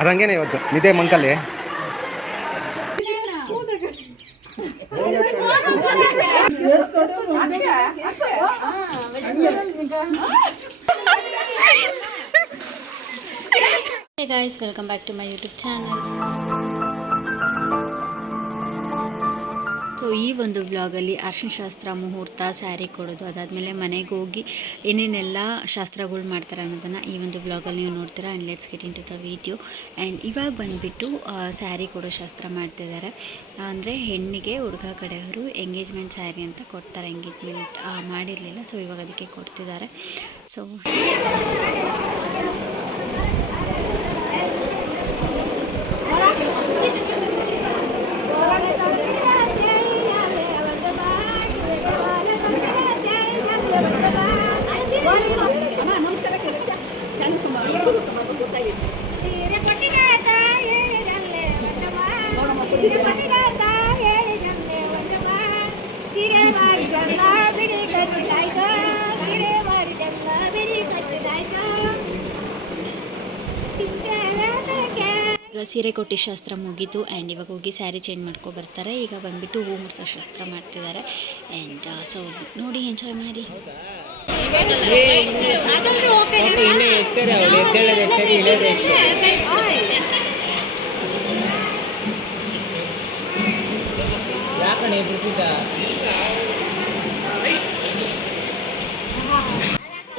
ಅದಂಗೇನೆ ಇವತ್ತು ನಿದ್ದೆ ಮಂಕಲ್ಲಿ Hey guys, welcome back to my YouTube channel. So ಈ ಒಂದು ವ್ಲಾಗಲ್ಲಿ ಅರ್ಶಿನ ಶಾಸ್ತ್ರ, ಮುಹೂರ್ತ, ಸ್ಯಾರಿ ಕೊಡೋದು, ಅದಾದಮೇಲೆ ಮನೆಗೆ ಹೋಗಿ ಏನೇನೆಲ್ಲ ಶಾಸ್ತ್ರಗಳು ಮಾಡ್ತಾರೆ ಅನ್ನೋದನ್ನು ಈ ಒಂದು ವ್ಲಾಗಲ್ಲಿ ನೀವು ನೋಡ್ತೀರಾ. And let's get into the video. And ಇವಾಗ ಬಂದುಬಿಟ್ಟು ಸ್ಯಾರಿ ಕೊಡೋ ಶಾಸ್ತ್ರ ಮಾಡ್ತಿದ್ದಾರೆ. ಅಂದರೆ ಹೆಣ್ಣಿಗೆ ಹುಡುಗ ಕಡೆಯವರು ಎಂಗೇಜ್ಮೆಂಟ್ ಸ್ಯಾರಿ ಅಂತ ಕೊಡ್ತಾರೆ. ಎಂಗೇಜ್ಮೆಂಟ್ ಮಾಡಿರಲಿಲ್ಲ, ಸೊ ಇವಾಗ ಅದಕ್ಕೆ ಕೊಡ್ತಿದ್ದಾರೆ. ಸೊ ಈಗ ಸೀರೆ ಕೊಟ್ಟಿ ಶಾಸ್ತ್ರ ಮುಗೀತು. ಆ್ಯಂಡ್ ಇವಾಗ ಹೋಗಿ ಸ್ಯಾರಿ ಚೇಂಜ್ ಮಾಡ್ಕೊ ಬರ್ತಾರೆ. ಈಗ ಬಂದುಬಿಟ್ಟು ಹೂ ಮುಡ್ಸೋ ಶಾಸ್ತ್ರ ಮಾಡ್ತಿದ್ದಾರೆ. ಆ್ಯಂಡ್ ಸೊ ನೋಡಿ, ಎಂಜಾಯ್ ಮಾಡಿ.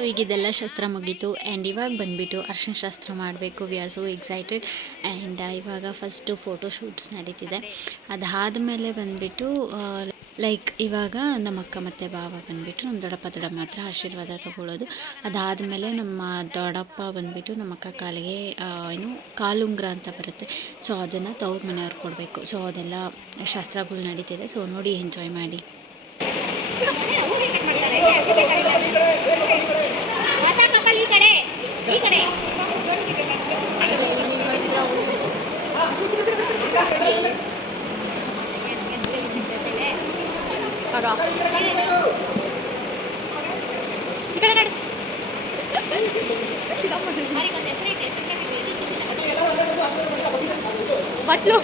ಈಗ ಇದೆಲ್ಲ ಶಾಸ್ತ್ರ ಮುಗೀತು. ಆ್ಯಂಡ್ ಇವಾಗ ಬಂದುಬಿಟ್ಟು ಅರ್ಶಿನ ಶಾಸ್ತ್ರ ಮಾಡಬೇಕು. V are so excited. And ಇವಾಗ ಫಸ್ಟು ಫೋಟೋ ಶೂಟ್ಸ್ ನಡೀತಿದೆ. ಅದಾದಮೇಲೆ ಬಂದುಬಿಟ್ಟು ಲೈಕ್ ಇವಾಗ ನಮ್ಮ ಅಕ್ಕ ಮತ್ತು ಭಾವ ಬಂದುಬಿಟ್ಟು ನಮ್ಮ ದೊಡ್ಡಪ್ಪ ದೊಡ್ಡಮ್ಮ ಹತ್ರ ಆಶೀರ್ವಾದ ತೊಗೊಳ್ಳೋದು. ಅದಾದಮೇಲೆ ನಮ್ಮ ದೊಡ್ಡಪ್ಪ ಬಂದುಬಿಟ್ಟು ನಮ್ಮ ಅಕ್ಕ ಕಾಲಿಗೆ ಏನು ಕಾಲುಂಗ್ರ ಅಂತ ಬರುತ್ತೆ, ಸೊ ಅದನ್ನು ತವ್ರ ಮನೆಯವ್ರು ಕೊಡಬೇಕು. ಸೊ ಅದೆಲ್ಲ ಶಾಸ್ತ್ರಗಳು ನಡೀತಿದೆ. ಸೊ ನೋಡಿ, ಎಂಜಾಯ್ ಮಾಡಿ. ಬಟ್ಲು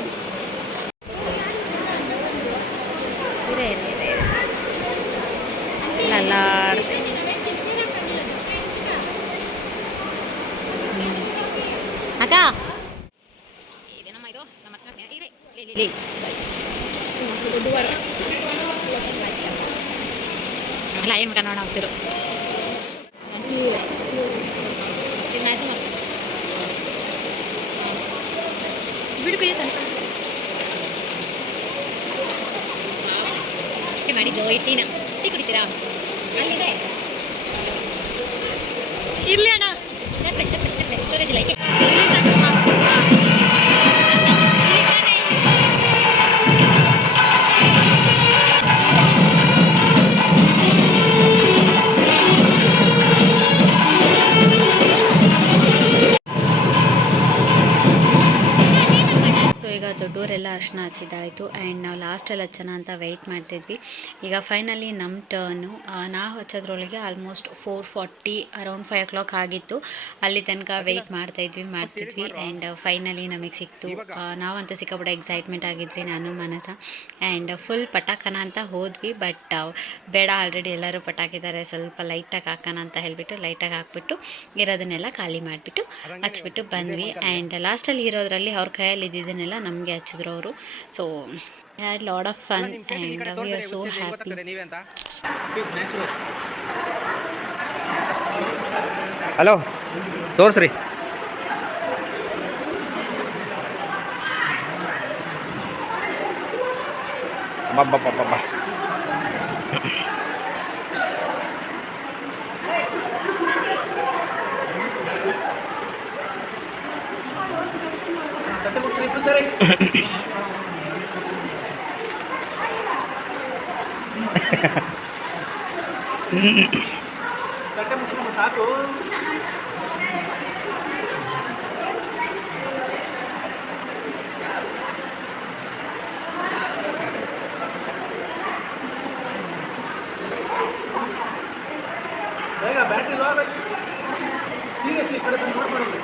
ಅಕ್ಕ ಇದೇನಮ್ಮ ಇದು ನಮ್ಮ ಹತ್ರ ಅಲ್ಲ ಏನು ಮಕ್ಕ ನೋಡ ಹೋಗ್ತಿರು ಬಿಡುಕು ಮಾಡಿದ್ದು ಟೀನ ಟೀ ಕುಡಿತೀರಾ? ಅಲ್ಲಿದೆ ಇರ್ಲಿ ಅಣ್ಣ, ಚಪ್ಪೆ ಚಪ್ಪೆ ಚಪ್ಪೆ ಸ್ಟೋರೇಜ್ ಇಲ್ಲ. ಈಗ ದೊಡ್ಡವರೆಲ್ಲ ಅರ್ಶಿನ ಹಚ್ಚಿದ್ದಾಯಿತು. ಆ್ಯಂಡ್ ನಾವು ಲಾಸ್ಟಲ್ಲಿ ಹಚ್ಚೋಣ ಅಂತ ವೆಯ್ಟ್ ಮಾಡ್ತಿದ್ವಿ. ಈಗ ಫೈನಲಿ ನಮ್ಮ ಟರ್ನು. ನಾವು ಹಚ್ಚೋದ್ರೊಳಗೆ ಆಲ್ಮೋಸ್ಟ್ 4:40 ಅರೌಂಡ್ 5 o'clock ಆಗಿತ್ತು. ಅಲ್ಲಿ ತನಕ ವೆಯ್ಟ್ ಮಾಡ್ತಿದ್ವಿ. ಆ್ಯಂಡ್ ಫೈನಲಿ ನಮಗೆ ಸಿಕ್ತು. ನಾವಂತೂ ಸಿಕ್ಕಾಪಟ್ಟೆ ಎಕ್ಸೈಟ್ಮೆಂಟ್ ಆಗಿದ್ರಿ, ನಾನು ಮನಸ. ಆ್ಯಂಡ್ ಫುಲ್ ಪಟಾಕನ ಅಂತ ಹೋದ್ವಿ. ಬಟ್ ಬೇಡ, ಆಲ್ರೆಡಿ ಎಲ್ಲರೂ ಪಟಾಕಿದ್ದಾರೆ, ಸ್ವಲ್ಪ ಲೈಟಾಗಿ ಹಾಕೋಣ ಅಂತ ಹೇಳಿಬಿಟ್ಟು ಲೈಟಾಗಿ ಹಾಕ್ಬಿಟ್ಟು ಇರೋದನ್ನೆಲ್ಲ ಖಾಲಿ ಮಾಡಿಬಿಟ್ಟು ಹಚ್ಬಿಟ್ಟು ಬಂದ್ವಿ. ಆ್ಯಂಡ್ ಲಾಸ್ಟಲ್ಲಿ ಇರೋದ್ರಲ್ಲಿ ಅವ್ರ ಕೈಯಲ್ಲಿ ಇದ್ದಿದ್ದನ್ನೆಲ್ಲ ನಮಗೆ ಹಚ್ಚಿದ್ರು ಅವರು. So had lot of fun and we are so happy. Hello, ತೋರಿಸ್ರಿ. ಬಾ ತಟ್ಟೆ ಮುಚ್ಚಿನ ಸಾಕು. ಬೇಗ ಬ್ಯಾಟ್ರಿ ಲೋ ಆಗಬೇಕು. ಸೀರಿಯಸ್ಲಿ ಈ ಕಡೆ ಬಂದು ನೋಡ್ಬಿಡೋದು.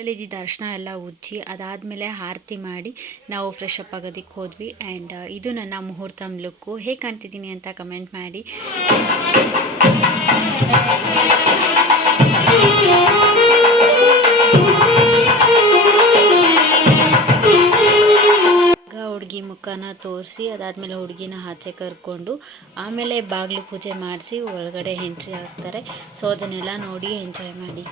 ಅಲ್ಲಿ ದರ್ಶನ ಎಲ್ಲ ಉಜ್ಜಿ ಅದಾದಮೇಲೆ ಆರತಿ ಮಾಡಿ ನಾವು ಫ್ರೆಶ್ ಅಪ್ ಆಗೋದಕ್ಕೆ ಹೋದ್ವಿ. ಆ್ಯಂಡ್ ಇದು ನನ್ನ ಮುಹೂರ್ತಮ್ ಲುಕ್ಕು. ಹೇಗೆ ಕಾಣ್ತಿದ್ದೀನಿ ಅಂತ ಕಮೆಂಟ್ ಮಾಡಿ. ಹುಡುಗಿ ಮುಖನ ತೋರಿಸಿ ಅದಾದಮೇಲೆ ಹುಡುಗಿನ ಆಚೆ ಕರ್ಕೊಂಡು ಆಮೇಲೆ ಬಾಗಿಲು ಪೂಜೆ ಮಾಡಿಸಿ ಒಳಗಡೆ ಎಂಟ್ರಿ ಆಗ್ತಾರೆ. ಸೊ ಅದನ್ನೆಲ್ಲ ನೋಡಿ ಎಂಜಾಯ್ ಮಾಡಿ.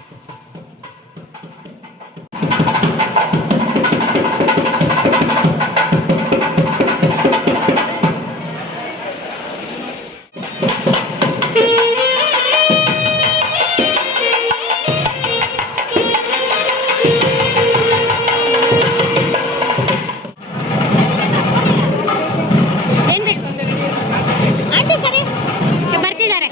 ಬರ್ತಿದ್ದಾರೆ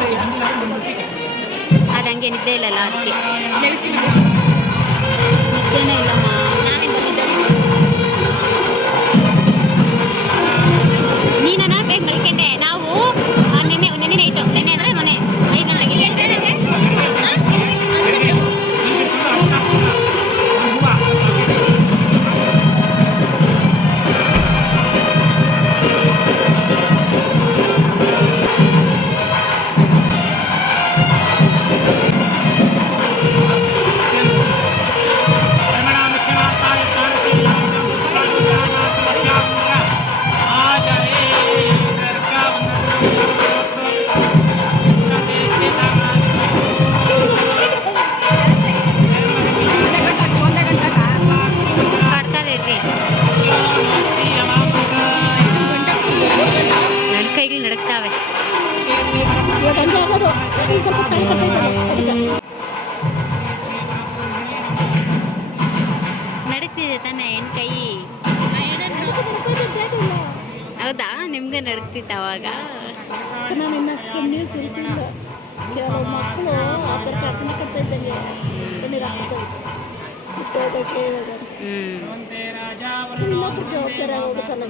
ಕೈ ಅದಂಗೆ ನಿದ್ದೆ ಇಲ್ಲಲ್ಲ ಅದಕ್ಕೆ ನಿದ್ದೆನೇ ಇಲ್ಲಮ್ಮ. ನಾವೇನು ಬಂದಿದ್ದೇವೆ ನೀನ ಬೇಗ ಮಲ್ಕೊಂಡೆ. ನಾವು ನೆನ್ನೆ ನೈಟು ನೆನ್ನೆ ಅಂದರೆ ಮೊನ್ನೆ 5 ಗಂಟೆಗೆ ಕೈಗಳು ನಡುಕ್ತಾವೆ. ನಡುಕ್ತಿದೆ ತಾನೆ ಏನು ಕೈ? ಹೌದಾ, ನಿಮ್ಗೆ ನಡುಕ್ತಿತ್ತು ಅವಾಗ? ನಾನು ಇನ್ನು ಕಣ್ಣೀರು ಸುರಿಸಿಲ್ಲ. ಕೆಲವು ಮಕ್ಕಳು ಆ ಥರ ಕರ್ಕೊಂಡು ಕೊಡ್ತಾ ಇದ್ದಂಗೆ ಕಣ್ಣೀರು ಹಾಕ್ತಾರೆ. ಇನ್ನೊಬ್ರು ಜವಾಬ್ದಾರಿ ಆಗೋಗುತ್ತಲ್ಲ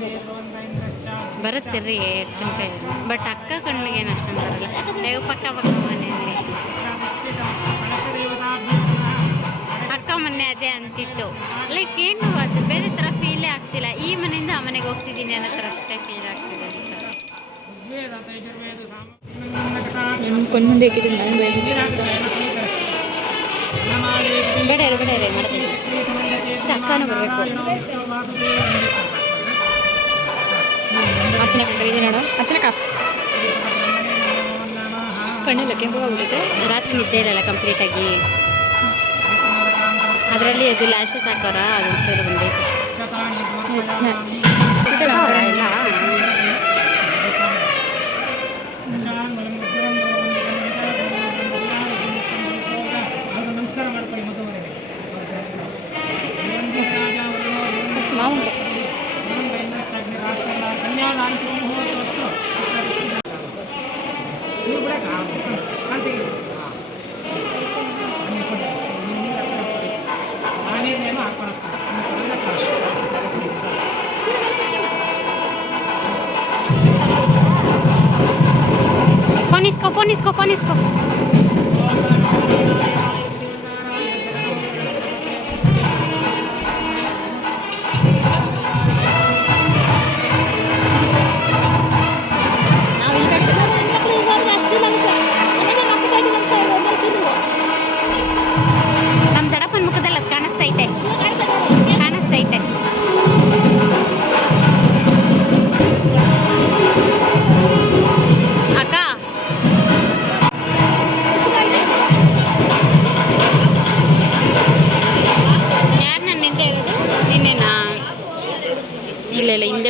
ಬರುತ್ತಿರ್ರಿ ಅಕ್ಕನ ಕೈ. ಬಟ್ ಅಕ್ಕ ಕಣ್ಣಿಗೆ ಏನು ಅಷ್ಟೊಂದು ಬರಲ್ಲ. ಪಕ್ಕ ಮನೆಯಲ್ಲಿ ಅಕ್ಕ ಮೊನ್ನೆ ಅದೇ ಅಂತಿತ್ತು. ಲೈಕ್ ಏನು ಅದು ಬೇರೆ ಥರ ಫೀಲೇ ಆಗ್ತಿಲ್ಲ. ಈ ಮನೆಯಿಂದ ಆ ಮನೆಗೆ ಹೋಗ್ತಿದ್ದೀನಿ ಅನ್ನೋ ಥರ ಅಷ್ಟೇ ಫೀಲ್ ಆಗ್ತಿದೆ ನಿಮ್ಮ ಕಣ್ಣು ಮುಂದೆ ಹಾಕಿದ್ದೀನಿ ನಾನು ಬೇಡ ಮಾಡ್ತೀನಿ. ಅಕ್ಕನೂ ಬರಬೇಕು. ಅರ್ಚನೆ ಕರೀದಿ ನೋಡು. ಅರ್ಚನೆ ಕಣ್ಣೆಲ್ಲ ಕೆಂಪೋಗ್ಬಿಟ್ಟಿದೆ. ರಾತ್ರಿ ನಿದ್ದೆ ಇರಲ್ಲ ಕಂಪ್ಲೀಟಾಗಿ. ಅದರಲ್ಲಿ ಅದು ಲ್ಯಾಶಸ್ ಹಾಕೋರ ಅದೊಂದು ಸೈಡ್ ಬಂದೈತೆ ಎಲ್ಲ. ಮಾವುಂಟೆ फोन इसको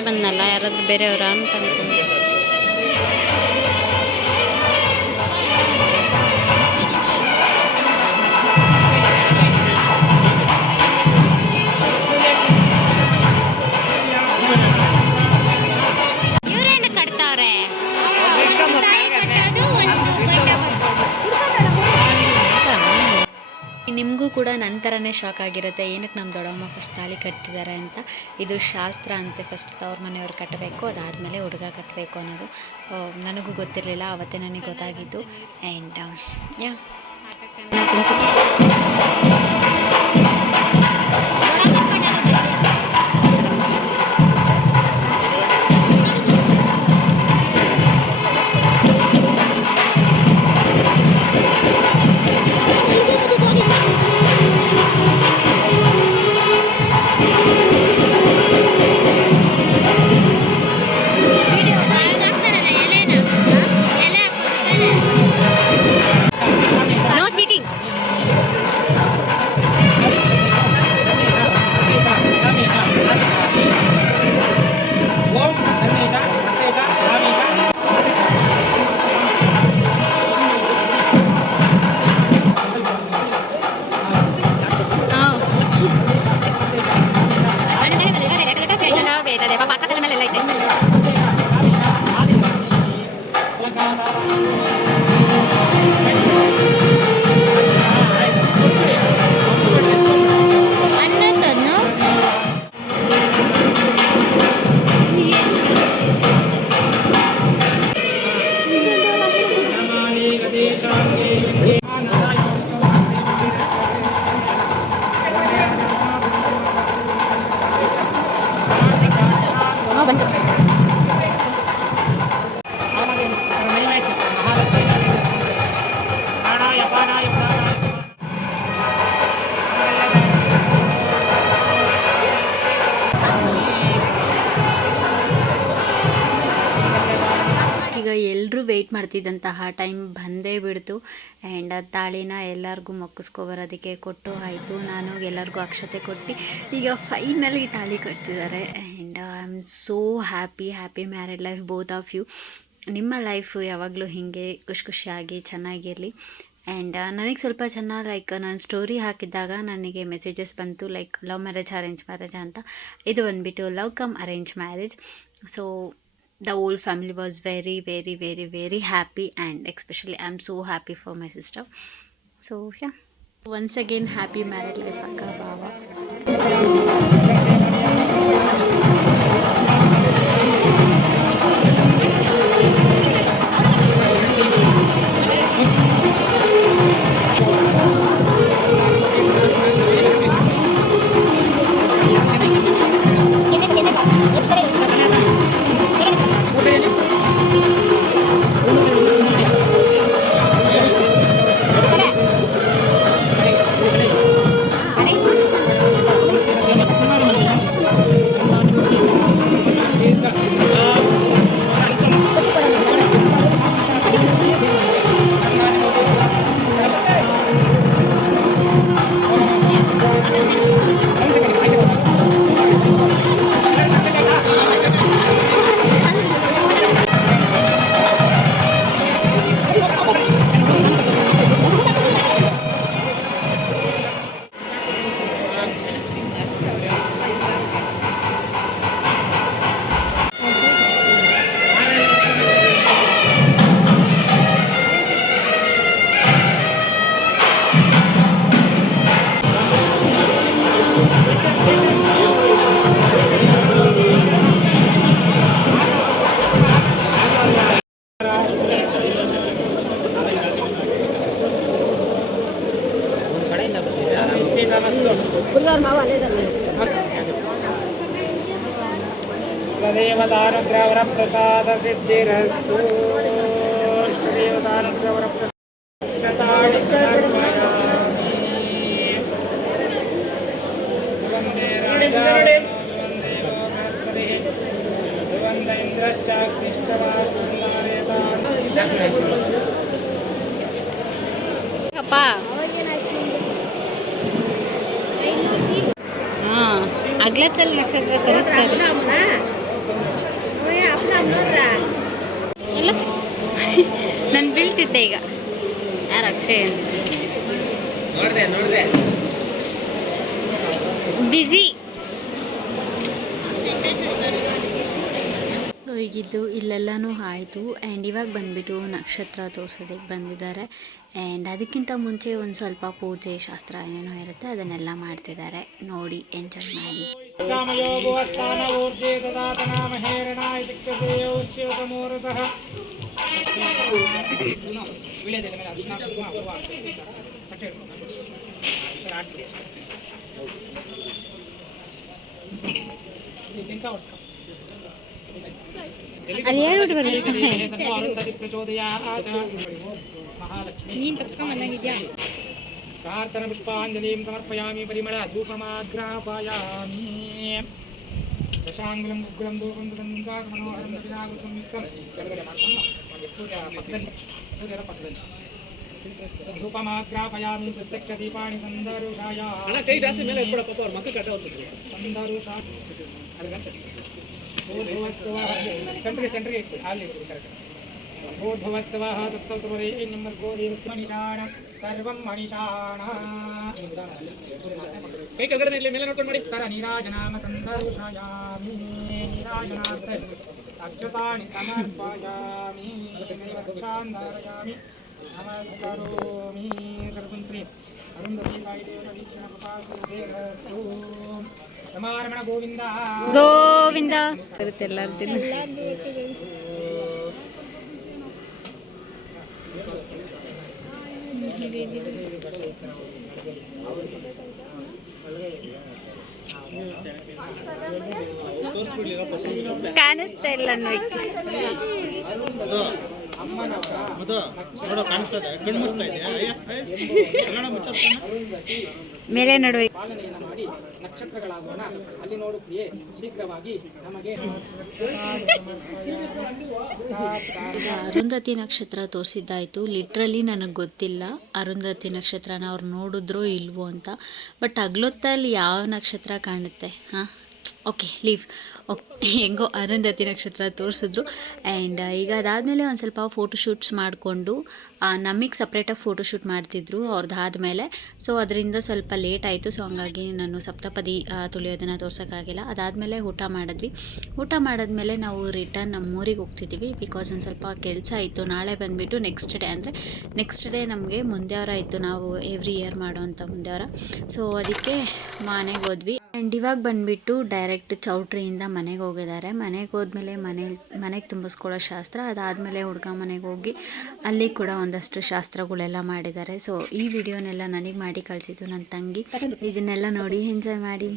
ಒಬ್ಬಳೇ ಬಂದಲ್ಲ, ಯಾರಾದರೂ ಬೇರೆಯವರ ಅಂತ ಅನ್ಕೊಂಡು. ಇವರೇನು ಕಟ್ತಾವ್ರೆ? ನಿಮಗೂ ಕೂಡ ನಂತರನೇ ಶಾಕ್ ಆಗಿರುತ್ತೆ ಏನಕ್ಕೆ ನಮ್ಮ ದೊಡ್ಡಮ್ಮ ಫಸ್ಟ್ ತಾಳಿ ಕಟ್ತಿದ್ದಾರೆ ಅಂತ. ಇದು ಶಾಸ್ತ್ರ ಅಂತೆ, ಫಸ್ಟ್ ತವ್ರ ಮನೆಯವ್ರು ಕಟ್ಟಬೇಕು, ಅದಾದಮೇಲೆ ಹುಡುಗ ಕಟ್ಟಬೇಕು ಅನ್ನೋದು. ನನಗೂ ಗೊತ್ತಿರಲಿಲ್ಲ, ಅವತ್ತೇ ನನಗೆ ಗೊತ್ತಾಗಿದ್ದು. ಆ್ಯಂಡ್ ಯಾ ಈಗ ಎಲ್ಲರೂ ವೆಯ್ಟ್ ಮಾಡ್ತಿದ್ದಂತಹ ಟೈಮ್ ಬಂದೇ ಬಿಡ್ತು. ಆ್ಯಂಡ್ ತಾಳಿನ ಎಲ್ಲರಿಗೂ ಮೊಕ್ಕಿಸ್ಕೊಬರೋದಕ್ಕೆ ಕೊಟ್ಟು ಆಯಿತು. ನಾನು ಎಲ್ಲರಿಗೂ ಅಕ್ಷತೆ ಕೊಟ್ಟು ಈಗ ಫೈನಲಿ ತಾಳಿ ಕಟ್ತಿದ್ದಾರೆ. And I am so happy married life both of you. ನಿಮ್ಮ ಲೈಫು ಯಾವಾಗಲೂ ಹೀಗೆ ಖುಷಿಯಾಗಿ ಚೆನ್ನಾಗಿರಲಿ. ಆ್ಯಂಡ್ ನನಗೆ ಸ್ವಲ್ಪ ಜನ ನಾನು ಸ್ಟೋರಿ ಹಾಕಿದ್ದಾಗ ನನಗೆ ಮೆಸೇಜಸ್ ಬಂತು ಲವ್ ಮ್ಯಾರೇಜ್ ಅರೇಂಜ್ ಮ್ಯಾರೇಜ್ ಅಂತ. ಇದು ಬಂದುಬಿಟ್ಟು love come arrange marriage. So the whole family was very happy, and especially I'm so happy for my sister. So yeah, once again happy married life akka baba. देवतानुग्रहप्रसाद Siddhirastu. देवतानुग्रहप्रसाद वंदे राजा वंदे बृहस्पतिः वंदे इंद्रश्चाग्निश्च ಅಪ್ಪ ಹಾಂ ಅಗ್ಲತ್ತಲ್ಲಿ ನಕ್ಷತ್ರ ತರಿಸ್ತಾರೆ. ಎಲ್ಲ ನಾನು ಬೀಳ್ತಿದ್ದೆ ಈಗ ಯಾರು ಅಕ್ಷಯ್ ನೋಡಿದೆ ಬ್ಯುಸಿ. ಸೊ ಈಗಿದ್ದು ಇಲ್ಲೆಲ್ಲನೂ ಆಯಿತು. ಆ್ಯಂಡ್ ಇವಾಗ ಬಂದುಬಿಟ್ಟು ನಕ್ಷತ್ರ ತೋರಿಸೋದಕ್ಕೆ ಬಂದಿದ್ದಾರೆ. ಆ್ಯಂಡ್ ಅದಕ್ಕಿಂತ ಮುಂಚೆ ಒಂದು ಸ್ವಲ್ಪ ಪೂಜೆ ಶಾಸ್ತ್ರ ಏನೇನೋ ಇರುತ್ತೆ ಅದನ್ನೆಲ್ಲ ಮಾಡ್ತಿದ್ದಾರೆ. ನೋಡಿ ಎಂಜಾಯ್ ಮಾಡಿ. ಅಲ್ಲಿ ಹೇಳ್ಬಿಟ್ಟು ಬರಬೇಕು ನೀನು ತಪ್ಸ್ಕೊಂಬಂದಂಗಿದ್ಯಾ. ಪ್ರಾರ್ಥನಾ ಪುಷ್ಪಾಂಜಲಿಂ ಸಮರ್ಪಯಾಮಿ ಪರಿಮಳ ಧೂಪಮಾಗ್ರಾಪಯಾಮಿ ದಶಾಂಗುಲಂ ಗುಗ್ಗುಲಂ ಧೂಪಂ ದಂತಾಕ ಮನೋಹರಂ ದಶನಾಗು ಸಂಯುಕ್ತಂ ಕೆಳಗಡೆ ಮಾಡ್ಕೊಂಡು ಸೂರ್ಯರ ಪಕ್ಕದಲ್ಲಿ ಧೂಪಮಾಗ್ರಾಪಯಾಮಿ ಪ್ರತ್ಯಕ್ಷ ದೀಪಾಣಿ ಸಂದರುಷಾಯ ಕೈ ಜಾಸ್ತಿ ಮೇಲೆ ಎತ್ಕೊಡ ಪಾಪ ಅವ್ರ ಮಕ್ಕ ಕಟ್ಟ ಹೋಗ್ತದೆ ಸಂದರುಷಾ ಸೆಂಟ್ರಿಗೆ ಅಲ್ಲಿ ಕರೆಕ್ಟ್ ಭೂರ್ಭುವಸ್ಸವಃ ತತ್ಸವಿತುರ್ವರೆಣ್ಯಂ ಭರ್ಗೋದೇವಸ್ಯ ಸರ್ವಂ ಮಣಿಷಾಣ ಕೈ ಕೆಳಗಡೆ ಇಲ್ಲಿ ಮೇಲೆ ನೋಡ್ಕೊಂಡು ಮಾಡಿ ಕರ ನೀರಾಜನಾಮ ಸಂದರ್ಶಯಾಮಿ ನೀರಾಜನಾರ್ಥ ಅಕ್ಷತಾನಿ ಸಮರ್ಪಯಾಮಿ ದಕ್ಷಾಂಧಾರಯಾಮಿ ನಮಸ್ಕರೋಮಿ ಸರ್ವಂ ಶ್ರೀ ಅರುಂಧತಿ ವಾಯುದೇವ ವೀಕ್ಷಣ ಕೃಪಾಸ್ತೋ ರಮಾರಮಣ ಗೋವಿಂದ ಗೋವಿಂದ ಇರುತ್ತೆ ಎಲ್ಲರೂ. ಕಾಣಿಸ್ತಾ ಇಲ್ಲ ಮೇಲೆ ನಡುವೆ ನಕ್ಷತ್ರಗಳಾಗೋಣ ಅಲ್ಲಿ ನೋಡುತ್ತೀಯೇ ಶೀಘ್ರವಾಗಿ ನಮಗೆ. ಅರುಂಧತಿ ನಕ್ಷತ್ರ ತೋರಿಸಿದ್ದಾಯಿತು. ಲಿಟ್ರಲಿ ನನಗೆ ಗೊತ್ತಿಲ್ಲ ಅರುಂಧತಿ ನಕ್ಷತ್ರನ ಅವ್ರು ನೋಡಿದ್ರೋ ಇಲ್ವೋ ಅಂತ. ಬಟ್ ಹಗ್ಲೊತ್ತಲ್ಲಿ ಯಾವ ನಕ್ಷತ್ರ ಕಾಣುತ್ತೆ? ಹಾಂ, ಓಕೆ ಲೀವ್. ಹೆಂಗೋ ಅರುಂಧತಿ ನಕ್ಷತ್ರ ತೋರಿಸಿದ್ರು. ಆ್ಯಂಡ್ ಈಗ ಅದಾದಮೇಲೆ ಒಂದು ಸ್ವಲ್ಪ ಫೋಟೋಶೂಟ್ಸ್ ಮಾಡಿಕೊಂಡು ನಮಗೆ ಸಪ್ರೇಟಾಗಿ ಫೋಟೋಶೂಟ್ ಮಾಡ್ತಿದ್ರು ಅವ್ರದ್ದಾದಮೇಲೆ. ಸೊ ಅದರಿಂದ ಸ್ವಲ್ಪ ಲೇಟ್ ಆಯಿತು. ಸೊ ಹಂಗಾಗಿ ನಾನು ಸಪ್ತಪದಿ ತುಳಿಯೋದನ್ನು ತೋರ್ಸೋಕ್ಕಾಗಿಲ್ಲ. ಅದಾದಮೇಲೆ ಊಟ ಮಾಡಿದ್ವಿ. ಊಟ ಮಾಡಿದ್ಮೇಲೆ ನಾವು ರಿಟರ್ನ್ ನಮ್ಮೂರಿಗೆ ಹೋಗ್ತಿದ್ದೀವಿ. ಬಿಕಾಸ್ ಒಂದು ಸ್ವಲ್ಪ ಕೆಲಸ ಇತ್ತು. ನಾಳೆ ಬಂದುಬಿಟ್ಟು ನೆಕ್ಸ್ಟ್ ಡೇ ನಮಗೆ ಮುಂದೆವಾರ ಇತ್ತು. ನಾವು ಎವ್ರಿ ಇಯರ್ ಮಾಡೋವಂಥ ಮುಂದೆವಾರ. ಸೊ ಅದಕ್ಕೆ ಮನೆಗೆ ಹೋದ್ವಿ. ಆ್ಯಂಡ್ ಇವಾಗ ಬಂದುಬಿಟ್ಟು ಡೈರೆಕ್ಟ್ ಚೌಟ್ರಿಯಿಂದ ಮನೆಗೆ ಹೋಗಿದ್ದಾರೆ. ಮನೆಗೆ ಹೋದ್ಮೇಲೆ ಮನೆಗೆ ತುಂಬಿಸ್ಕೊಳ್ಳೋ ಶಾಸ್ತ್ರ. ಅದಾದಮೇಲೆ ಹುಡುಗ ಮನೆಗೆ ಹೋಗಿ ಅಲ್ಲಿ ಕೂಡ ಒಂದಷ್ಟು ಶಾಸ್ತ್ರಗಳೆಲ್ಲ ಮಾಡಿದ್ದಾರೆ. ಸೊ ಈ ವಿಡಿಯೋನೆಲ್ಲ ನನಗೆ ಮಾಡಿ ಕಳಿಸಿದ್ದು ನನ್ನ ತಂಗಿ. ಇದನ್ನೆಲ್ಲ ನೋಡಿ ಎಂಜಾಯ್ ಮಾಡಿ.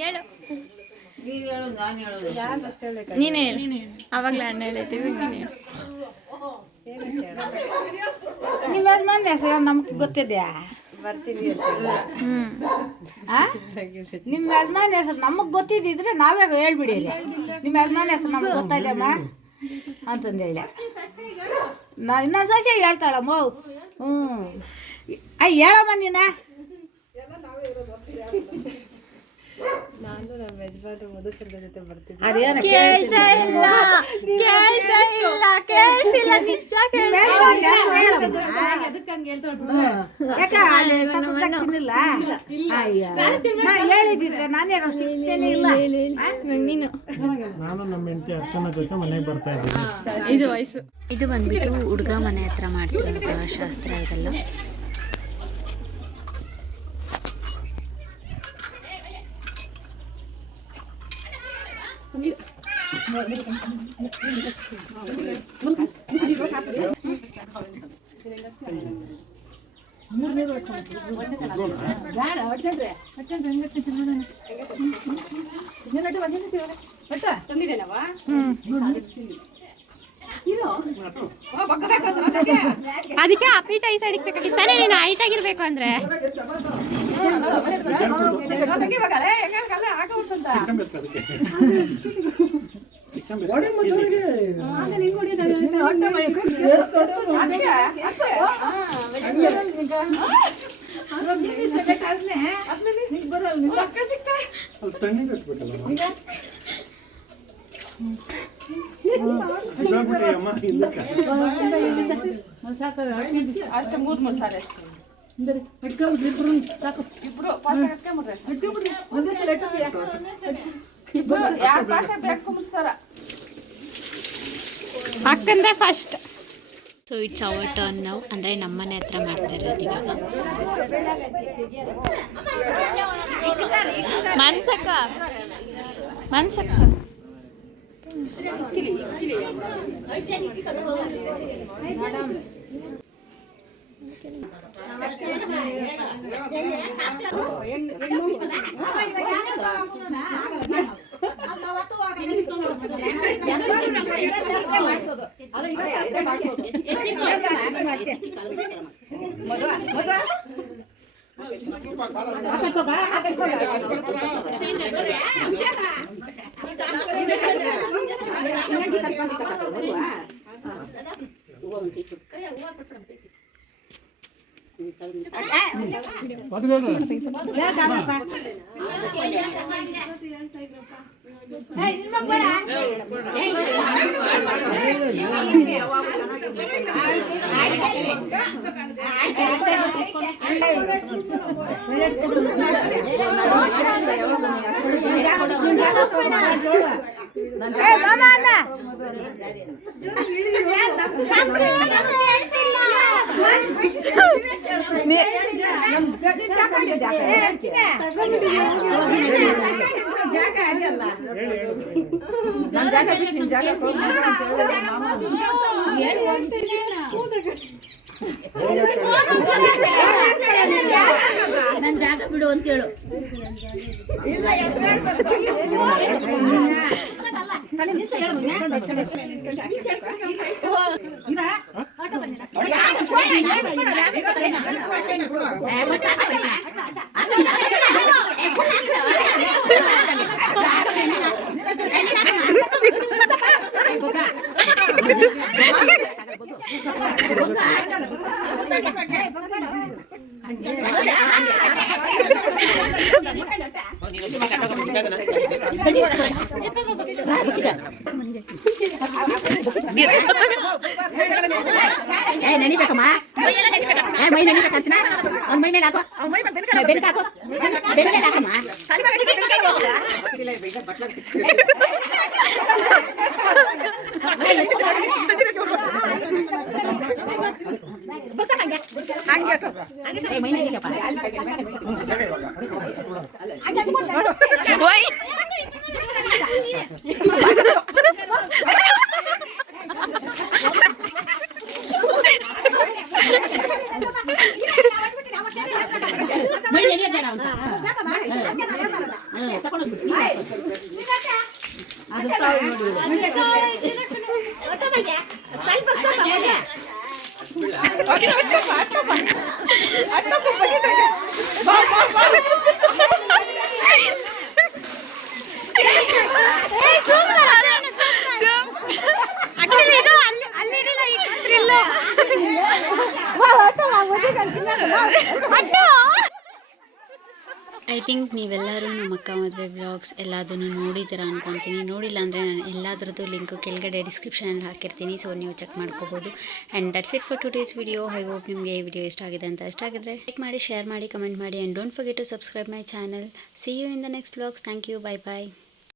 ಹೇಳು ನೀನೇ ಹೇಳು. ಅವಾಗಲೇ ಅಣ್ಣ ಹೇಳ್ತೀವಿ. ನಿಮ್ಮ ಯಜಮಾನ್ ಹೆಸರು ನಮ್ಗೆ ಗೊತ್ತಿದೆಯಾ? ನಿಮ್ಮ ಯಜಮಾನ್ ಹೆಸರು ನಮಗೆ ಗೊತ್ತಿದ್ದಿದ್ರೆ ನಾವೇ ಹೇಳ್ಬಿಡಿ. ನಿಮ್ಮ ಯಜಮಾನ್ ಹೆಸರು ನಮ್ಗೆ ಗೊತ್ತಾಯ್ತಮ್ಮ ಅಂತಂದೇಳಿ ನಾ ಇನ್ನೊಂದು ಸಸಿ ಹೇಳ್ತಾಳಮ್ಮ. ಹೇಳಮ್ಮ ನೀನ. ನಾನು ನಮ್ಮ ಯಜಮಾನ್ರು ಮಧುಚಂದ್ರ ಜೊತೆ ಬರ್ತಿದ್ದೆ. ಅದೇನು ಹೇಳಿದ್ರೆ ನಾನೇನೋ ಶಿಕ್ಷೆನೇ ಇಲ್ಲ. ನೀನು ನಾನು ನಮ್ಮ ಹೆಂಡತಿ ಅರ್ಚನಾ ಜೊತೆ ಮನೆಗೆ ಬರ್ತಾ ಇದ್ದೀನಿ. ಇದು ವಯಸ್ಸು. ಇದು ಬಂದುಬಿಟ್ಟು ಹುಡುಗ ಮನೆ ಹತ್ರ ಮಾಡ್ತಿರೋಂಥ ಶಾಸ್ತ್ರ ಇದೆಲ್ಲ. ಅದಕ್ಕೆ ಆ ಪೀಠ ಈ ಸೈಡಿಗೆ ಬೇಕಾಗಿತ್ತು ತಾನೇ ನೀನು ಹೈಟ್ ಆಗಿರ್ಬೇಕು ಅಂದ್ರೆ ಅಷ್ಟೇ 3 ಸಾರಿ ಅಷ್ಟೇ ಇಬ್ರು ಪಾಶ ಕಟ್ಕೊಂಡ್ಬಿಡ್ರಿ ಯಾರು ಪಾಶ ಬೇಕು ಮುಗಿಸ್ತಾರ ಅಕ್ಕಂದೆ first. So it's our turn ನಾವು, ಅಂದರೆ ನಮ್ಮನೆ ಹತ್ರ ಮಾಡ್ತಾ ಇರೋದು ಇವಾಗ. ಮನ್ಸಕ್ಕ ನನ್ನ ಜಾಗ ಬಿಡು ಅಂತೇಳು. ನೆನಿಬೇಕಮ್ಮ ಮೈ ನೆನಿಬೇಕಂತ ಅವ್ನ ಮೈ ಮೇಲೆ ಹಾಕೋ ಬೆನ್ನಿಗೆ ಹಾಕೋ ಬೆನ್ನಿಗೆ ಹಾಕಮ್ಮ ಐ ಥಿಂಕ್ ನೀವೆಲ್ಲರೂ ನಮ್ಮ ಅಕ್ಕ ಮದುವೆ ಬ್ಲಾಗ್ಸ್ ಎಲ್ಲದನ್ನು ನೋಡಿದ್ದೀರಾ ಅನ್ಕೊತೀನಿ. ನೋಡಿಲ್ಲ ಅಂದರೆ ನಾನು ಎಲ್ಲದರದ್ದು ಲಿಂಕು ಕೆಳಗಡೆ ಡಿಸ್ಕ್ರಿಪ್ಷನಲ್ಲಿ ಹಾಕಿರ್ತೀನಿ, ಸೊ ನೀವು ಚೆಕ್ ಮಾಡ್ಕೋಬೋದು. And that's it for today's video. I hope ನಿಮಗೆ ಈ ವಿಡಿಯೋ ಇಷ್ಟ ಆಗಿದೆ ಅಂತ. ಇಷ್ಟ ಆಗಿದ್ರೆ ಲೈಕ್ ಮಾಡಿ, ಶೇರ್ ಮಾಡಿ, ಕಮೆಂಟ್ ಮಾಡಿ, and don't forget to subscribe my channel. See you in the next blogs. Thank you. Bye bye.